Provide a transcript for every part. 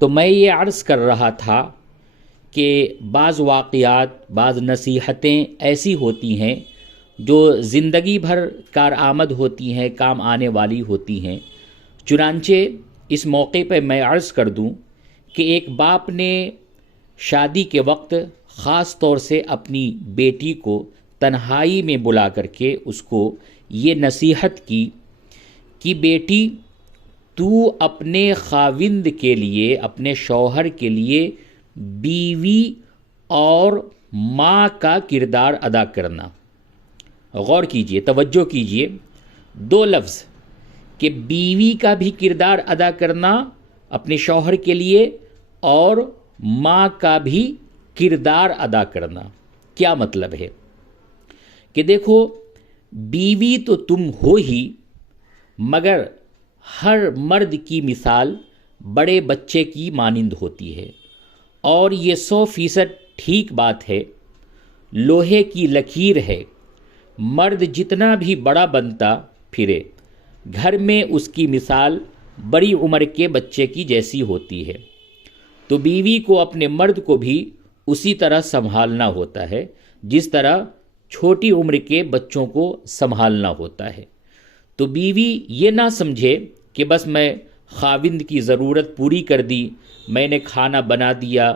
تو میں یہ عرض کر رہا تھا کہ بعض واقعات، بعض نصیحتیں ایسی ہوتی ہیں جو زندگی بھر کارآمد ہوتی ہیں، کام آنے والی ہوتی ہیں۔ چنانچہ اس موقع پہ میں عرض کر دوں کہ ایک باپ نے شادی کے وقت خاص طور سے اپنی بیٹی کو تنہائی میں بلا کر کے اس کو یہ نصیحت کی کہ بیٹی، تو اپنے خاوند کے لیے، اپنے شوہر کے لیے بیوی اور ماں کا کردار ادا کرنا۔ غور کیجئے، توجہ کیجئے، دو لفظ کہ بیوی کا بھی کردار ادا کرنا اپنے شوہر کے لیے اور ماں کا بھی کردار ادا کرنا۔ کیا مطلب ہے کہ دیکھو، بیوی تو تم ہو ہی، مگر ہر مرد کی مثال بڑے بچے کی مانند ہوتی ہے، اور یہ 100% ٹھیک بات ہے، لوہے کی لکیر ہے۔ مرد جتنا بھی بڑا بنتا پھرے، گھر میں اس کی مثال بڑی عمر کے بچے کی جیسی ہوتی ہے۔ تو بیوی کو اپنے مرد کو بھی اسی طرح سنبھالنا ہوتا ہے جس طرح چھوٹی عمر کے بچوں کو سنبھالنا ہوتا ہے۔ تو بیوی یہ نہ سمجھے کہ بس میں خاوند کی ضرورت پوری کر دی، میں نے کھانا بنا دیا۔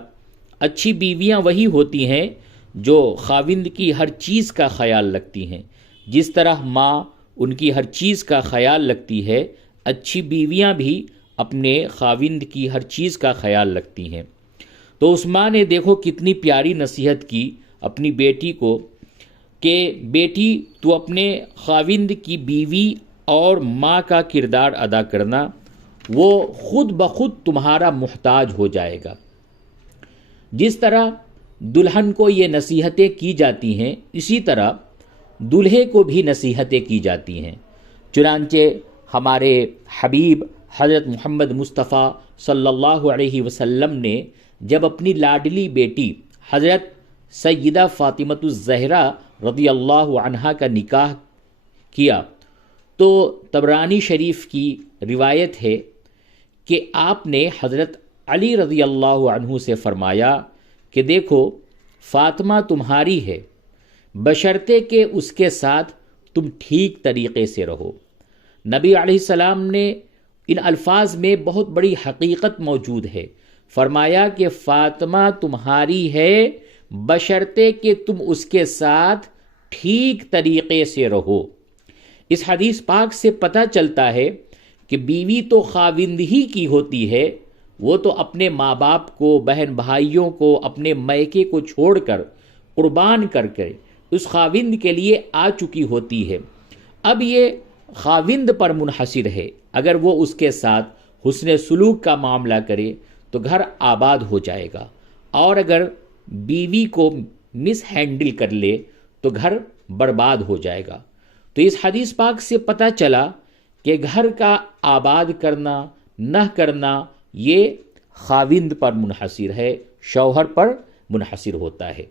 اچھی بیویاں وہی ہوتی ہیں جو خاوند کی ہر چیز کا خیال رکھتی ہیں، جس طرح ماں ان کی ہر چیز کا خیال رکھتی ہے، اچھی بیویاں بھی اپنے خاوند کی ہر چیز کا خیال رکھتی ہیں۔ تو اس ماں نے دیکھو کتنی پیاری نصیحت کی اپنی بیٹی کو کہ بیٹی، تو اپنے خاوند کی بیوی اور ماں کا کردار ادا کرنا، وہ خود بخود تمہارا محتاج ہو جائے گا۔ جس طرح دلہن کو یہ نصیحتیں کی جاتی ہیں، اسی طرح دولہے کو بھی نصیحتیں کی جاتی ہیں۔ چنانچہ ہمارے حبیب حضرت محمد مصطفیٰ صلی اللہ علیہ وسلم نے جب اپنی لاڈلی بیٹی حضرت سیدہ فاطمۃ الزہرا رضی اللہ عنہا کا نکاح کیا تو طبرانی شریف کی روایت ہے کہ آپ نے حضرت علی رضی اللہ عنہ سے فرمایا کہ دیکھو، فاطمہ تمہاری ہے، بشرطے کہ اس کے ساتھ تم ٹھیک طریقے سے رہو۔ نبی علیہ السلام نے ان الفاظ میں بہت بڑی حقیقت موجود ہے۔ فرمایا کہ فاطمہ تمہاری ہے بشرطے کہ تم اس کے ساتھ ٹھیک طریقے سے رہو۔ اس حدیث پاک سے پتہ چلتا ہے کہ بیوی تو خاوند ہی کی ہوتی ہے، وہ تو اپنے ماں باپ کو، بہن بھائیوں کو، اپنے میکے کو چھوڑ کر، قربان کر کے اس خاوند کے لیے آ چکی ہوتی ہے۔ اب یہ خاوند پر منحصر ہے، اگر وہ اس کے ساتھ حسن سلوک کا معاملہ کرے تو گھر آباد ہو جائے گا، اور اگر بیوی کو مس ہینڈل کر لے تو گھر برباد ہو جائے گا۔ تو اس حدیث پاک سے پتہ چلا کہ گھر کا آباد کرنا نہ کرنا یہ خاوند پر منحصر ہے، شوہر پر منحصر ہوتا ہے۔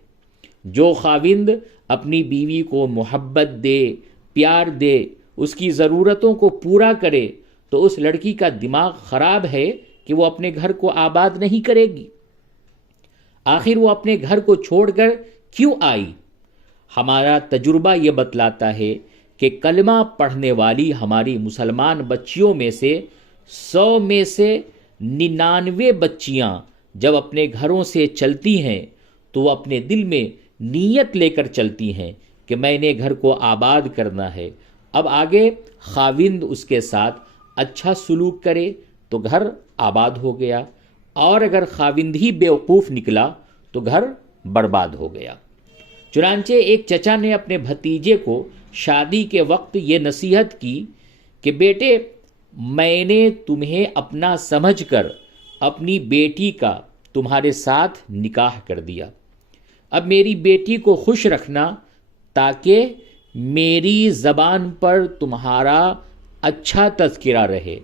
جو خاوند اپنی بیوی کو محبت دے، پیار دے، اس کی ضرورتوں کو پورا کرے، تو اس لڑکی کا دماغ خراب ہے کہ وہ اپنے گھر کو آباد نہیں کرے گی۔ آخر وہ اپنے گھر کو چھوڑ کر کیوں آئی؟ ہمارا تجربہ یہ بتلاتا ہے کہ کلمہ پڑھنے والی ہماری مسلمان بچیوں میں سے 100 میں سے 99 بچیاں جب اپنے گھروں سے چلتی ہیں تو وہ اپنے دل میں نیت لے کر چلتی ہیں کہ میں نے گھر کو آباد کرنا ہے۔ اب آگے خاوند اس کے ساتھ اچھا سلوک کرے تو گھر آباد ہو گیا، اور اگر خاوند ہی بیوقوف نکلا تو گھر برباد ہو گیا۔ چنانچہ ایک چچا نے اپنے بھتیجے کو شادی کے وقت یہ نصیحت کی کہ بیٹے، میں نے تمہیں اپنا سمجھ کر اپنی بیٹی کا تمہارے ساتھ نکاح کر دیا۔ اب میری بیٹی کو خوش رکھنا تاکہ میری زبان پر تمہارا اچھا تذکرہ رہے،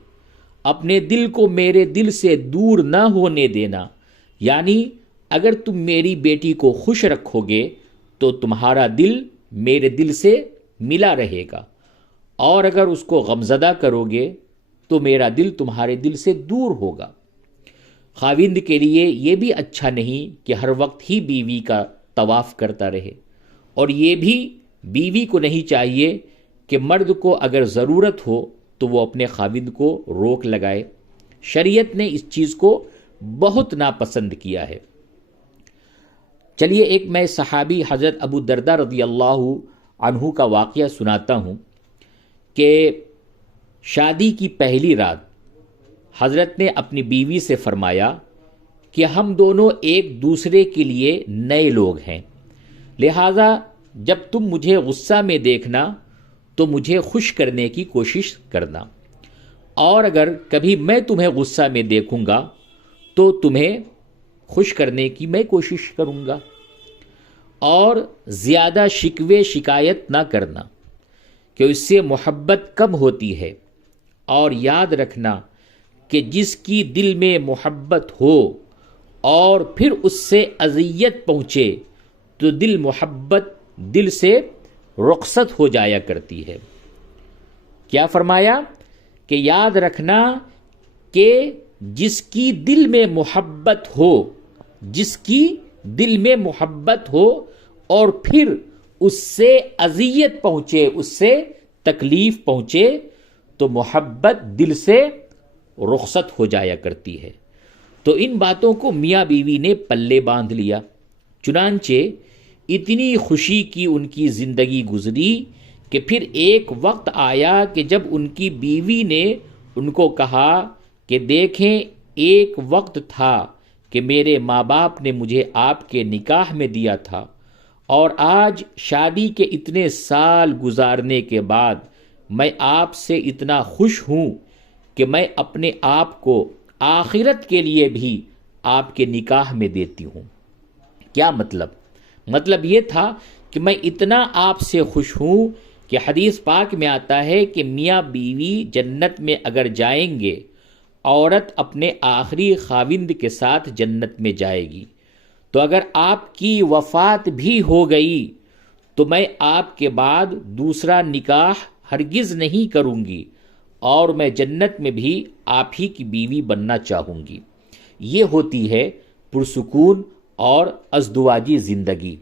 اپنے دل کو میرے دل سے دور نہ ہونے دینا۔ یعنی اگر تم میری بیٹی کو خوش رکھو گے تو تمہارا دل میرے دل سے ملا رہے گا، اور اگر اس کو غمزدہ کرو گے تو میرا دل تمہارے دل سے دور ہوگا۔ خاوند کے لیے یہ بھی اچھا نہیں کہ ہر وقت ہی بیوی کا طواف کرتا رہے، اور یہ بھی بیوی کو نہیں چاہیے کہ مرد کو اگر ضرورت ہو تو وہ اپنے خاوند کو روک لگائے۔ شریعت نے اس چیز کو بہت ناپسند کیا ہے۔ چلیے ایک میں صحابی حضرت ابو درداء رضی اللہ عنہ کا واقعہ سناتا ہوں کہ شادی کی پہلی رات حضرت نے اپنی بیوی سے فرمایا کہ ہم دونوں ایک دوسرے کے لیے نئے لوگ ہیں، لہذا جب تم مجھے غصہ میں دیکھنا تو مجھے خوش کرنے کی کوشش کرنا، اور اگر کبھی میں تمہیں غصہ میں دیکھوں گا تو تمہیں خوش کرنے کی میں کوشش کروں گا، اور زیادہ شکوے شکایت نہ کرنا کہ اس سے محبت کم ہوتی ہے، اور یاد رکھنا کہ جس کی دل میں محبت ہو اور پھر اس سے اذیت پہنچے تو محبت دل سے رخصت ہو جایا کرتی ہے۔ کیا فرمایا کہ یاد رکھنا کہ جس کی دل میں محبت ہو، جس کی دل میں محبت ہو اور پھر اس سے اذیت پہنچے، اس سے تکلیف پہنچے تو محبت دل سے رخصت ہو جایا کرتی ہے۔ تو ان باتوں کو میاں بیوی نے پلے باندھ لیا، چنانچہ اتنی خوشی کی ان کی زندگی گزری کہ پھر ایک وقت آیا کہ جب ان کی بیوی نے ان کو کہا کہ دیکھیں، ایک وقت تھا کہ میرے ماں باپ نے مجھے آپ کے نکاح میں دیا تھا، اور آج شادی کے اتنے سال گزارنے کے بعد میں آپ سے اتنا خوش ہوں کہ میں اپنے آپ کو آخرت کے لیے بھی آپ کے نکاح میں دیتی ہوں۔ کیا مطلب یہ تھا کہ میں اتنا آپ سے خوش ہوں کہ حدیث پاک میں آتا ہے کہ میاں بیوی جنت میں اگر جائیں گے، عورت اپنے آخری خاوند کے ساتھ جنت میں جائے گی، تو اگر آپ کی وفات بھی ہو گئی تو میں آپ کے بعد دوسرا نکاح ہرگز نہیں کروں گی، اور میں جنت میں بھی آپ ہی کی بیوی بننا چاہوں گی۔ یہ ہوتی ہے پرسکون اور ازدواجی زندگی۔